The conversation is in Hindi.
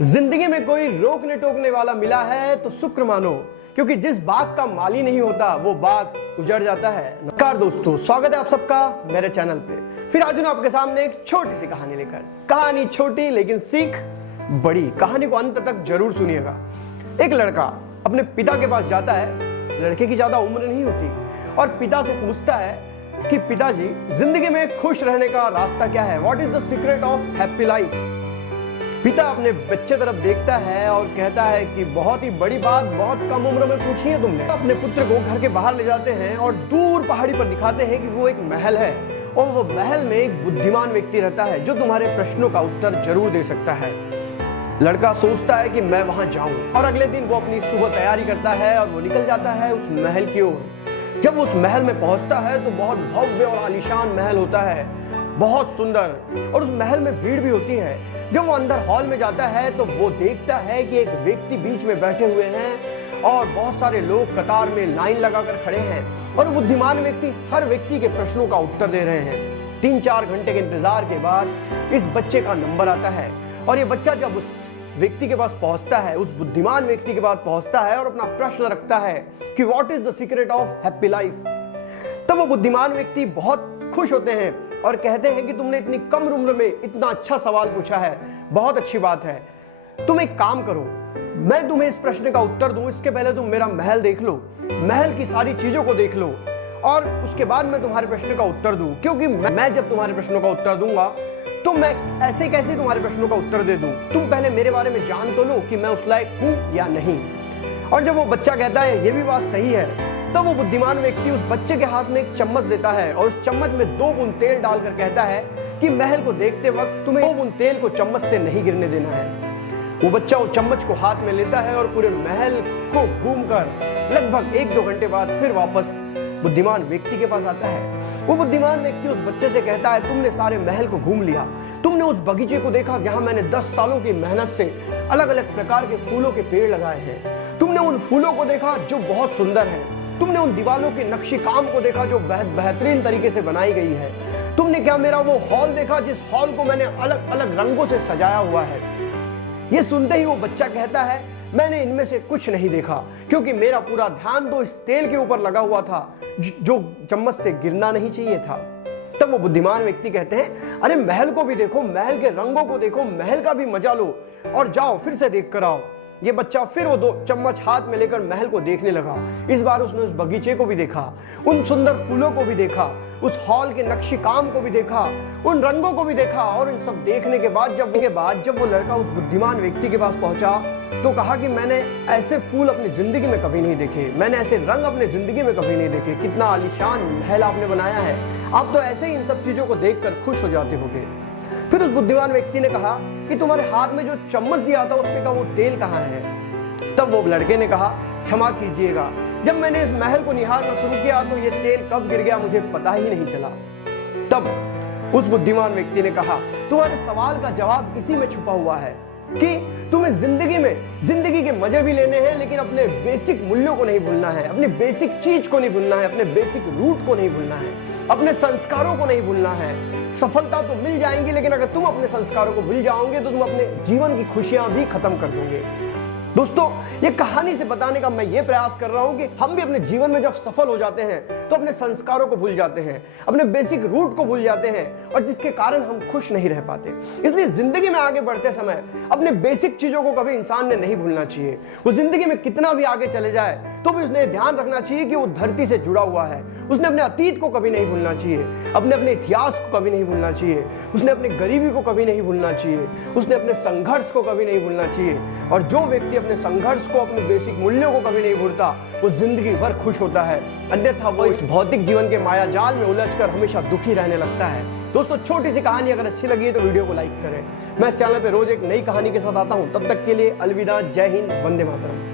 जिंदगी में कोई रोकने टोकने वाला मिला है तो शुक्र मानो, क्योंकि जिस बाग का माली नहीं होता वो बाग उजड़ जाता है। नमस्कार दोस्तों, स्वागत है आप सबका मेरे चैनल पे। फिर आज आपके सामने एक छोटी सी कहानी लेकर। कहानी छोटी लेकिन सीख बड़ी। कहानी को अंत तक जरूर सुनिएगा। एक लड़का अपने पिता के पास जाता है। लड़के की ज्यादा उम्र नहीं होती और पिता से पूछता है कि पिताजी, जिंदगी में खुश रहने का रास्ता क्या है? What is the secret of happy life? पिता अपने बच्चे तरफ देखता है और कहता है कि बहुत ही बड़ी बात बहुत कम उम्र में पूछी है तुमने। अपने पुत्र को घर के बाहर ले जाते हैं और दूर पहाड़ी पर दिखाते हैं कि वो एक महल है और वो महल में एक बुद्धिमान व्यक्ति रहता है जो तुम्हारे प्रश्नों का उत्तर जरूर दे सकता है। लड़का सोचता है कि मैं वहां जाऊं और अगले दिन वो अपनी सुबह तैयारी करता है और वो निकल जाता है उस महल की ओर। जब वो उस महल में पहुंचता है तो बहुत भव्य और आलीशान महल होता है, बहुत सुंदर, और उस महल में भीड़ भी होती है। जब वो अंदर हॉल में जाता है तो वो देखता है कि एक व्यक्ति बीच में बैठे हुए हैं और बहुत सारे लोग कतार में लाइन लगाकर खड़े हैं और बुद्धिमान व्यक्ति हर व्यक्ति के प्रश्नों का उत्तर दे रहे हैं। 3-4 घंटे के इंतजार के बाद इस बच्चे का नंबर आता है और ये बच्चा जब उस व्यक्ति के पास पहुंचता है, उस बुद्धिमान व्यक्ति के पास पहुंचता है और अपना प्रश्न रखता है कि what is the secret of happy life, तब वो बुद्धिमान व्यक्ति बहुत खुश होते हैं और कहते हैं कि तुमने इतनी कम उम्र में इतना अच्छा सवाल पूछा है, बहुत अच्छी बात है। तुम एक काम करो, मैं तुम्हें इस प्रश्न का उत्तर दूं इसके पहले तुम मेरा महल देख लो, महल की सारी चीजों को देख लो और उसके बाद मैं तुम्हारे प्रश्न का उत्तर दूं। क्योंकि मैं जब तुम्हारे प्रश्नों का उत्तर दूंगा तो मैं ऐसे कैसे तुम्हारे प्रश्नों का उत्तर दे दूं? तुम पहले मेरे बारे में जान तो लो कि मैं उस लायक हूं या नहीं। और जब वो बच्चा कहता है ये भी बात सही है, तो वो बुद्धिमान व्यक्ति उस बच्चे के हाथ में एक चम्मच देता है और उस चम्मच में 2 बूंद तेल डालकर कहता है कि महल को देखते वक्त तुम्हें 2 बूंद तेल को चम्मच से नहीं गिरने देना है। वो बच्चा वो चम्मच को हाथ में लेता है और पूरे महल को घूमकर लगभग 1-2 घंटे बाद फिर वापस बुद्धिमान व्यक्ति के पास आता है। वो बुद्धिमान व्यक्ति उस बच्चे से कहता है तुमने सारे महल को घूम लिया, तुमने उस बगीचे को देखा जहां मैंने 10 सालों की मेहनत से अलग अलग प्रकार के फूलों के पेड़ लगाए हैं, तुमने उन फूलों को देखा जो बहुत सुंदर है, तुमने उन दीवारों के नक्शी काम को देखा जो बेहतरीन तरीके से बनाई गई है, तुमने क्या मेरा वो हॉल देखा जिस हॉल को मैंने अलग अलग रंगों से सजाया हुआ है। ये सुनते ही वो बच्चा कहता है मैंने इनमें से कुछ नहीं देखा, क्योंकि मेरा पूरा ध्यान तो इस तेल के ऊपर लगा हुआ था जो चम्मच से गिरना नहीं चाहिए था। तब वो बुद्धिमान व्यक्ति कहते हैं अरे महल को भी देखो, महल के रंगों को देखो, महल का भी मजा लो और जाओ फिर से देख कर आओ। ये बच्चा फिर वो 2 चम्मच हाथ में लेकर महल को देखने लगा। इस बार उसने उस बगीचे को भी देखा, उन सुंदर फूलों को भी देखा, उस हॉल के नक्शी काम को भी देखा, उन रंगों को भी देखा। और इन सब देखने के बाद जब वो लड़का उस बुद्धिमान व्यक्ति के पास पहुंचा तो कहा कि मैंने ऐसे फूल अपनी जिंदगी में कभी नहीं देखे, मैंने ऐसे रंग अपनी जिंदगी में कभी नहीं देखे। कितना आलीशान महल आपने बनाया है, आप तो ऐसे ही इन सब चीजों को देखकर खुश हो जाते होंगे। फिर उस बुद्धिमान व्यक्ति ने कहा कि तुम्हारे हाथ में जो चम्मच दिया था उसमें का वो तेल कहाँ है? तब वो लड़के ने कहा क्षमा कीजिएगा, जब मैंने इस महल को निहारना शुरू किया तो ये तेल कब गिर गया मुझे पता ही नहीं चला। तब उस बुद्धिमान व्यक्ति ने कहा तुम्हारे सवाल का जवाब इसी में छुपा हुआ है कि तुम्हें जिंदगी के मजे भी लेने हैं, लेकिन अपने बेसिक मूल्यों को नहीं भूलना है, अपने बेसिक चीज को नहीं भूलना है, अपने बेसिक रूट को नहीं भूलना है, अपने संस्कारों को नहीं भूलना है। सफलता तो मिल जाएंगी, लेकिन अगर तुम अपने संस्कारों को भूल जाओगे तो तुम अपने जीवन की खुशियां भी खत्म कर दोगे। दोस्तों, ये कहानी से बताने का मैं ये प्रयास कर रहा हूं कि हम भी अपने जीवन में जब सफल हो जाते हैं तो अपने संस्कारों को भूल जाते हैं, अपने बेसिक रूट को भूल जाते हैं और जिसके कारण हम खुश नहीं रह पाते। इसलिए जिंदगी में आगे बढ़ते समय अपने बेसिक चीजों को कभी इंसान ने नहीं भूलना चाहिए। वो जिंदगी में कितना भी आगे चले जाए तो भी उसने ध्यान रखना चाहिए कि वो धरती से जुड़ा हुआ है। उसने अपने अतीत को कभी नहीं भूलना चाहिए, अपने इतिहास को कभी नहीं भूलना चाहिए, उसने अपनी गरीबी को कभी नहीं भूलना चाहिए, उसने अपने संघर्ष को कभी नहीं भूलना चाहिए। और जो व्यक्ति अपने संघर्ष को, अपने बेसिक मूल्यों को कभी नहीं भूलता वो जिंदगी भर खुश होता है, अन्यथा वो इस भौतिक जीवन के माया जाल में उलझकर हमेशा दुखी रहने लगता है। दोस्तों, छोटी सी कहानी अगर अच्छी लगी है तो वीडियो को लाइक करें। मैं इस चैनल पे रोज एक नई कहानी के साथ आता हूं। तब तक के लिए अलविदा, जय हिंद, वंदे मातरम।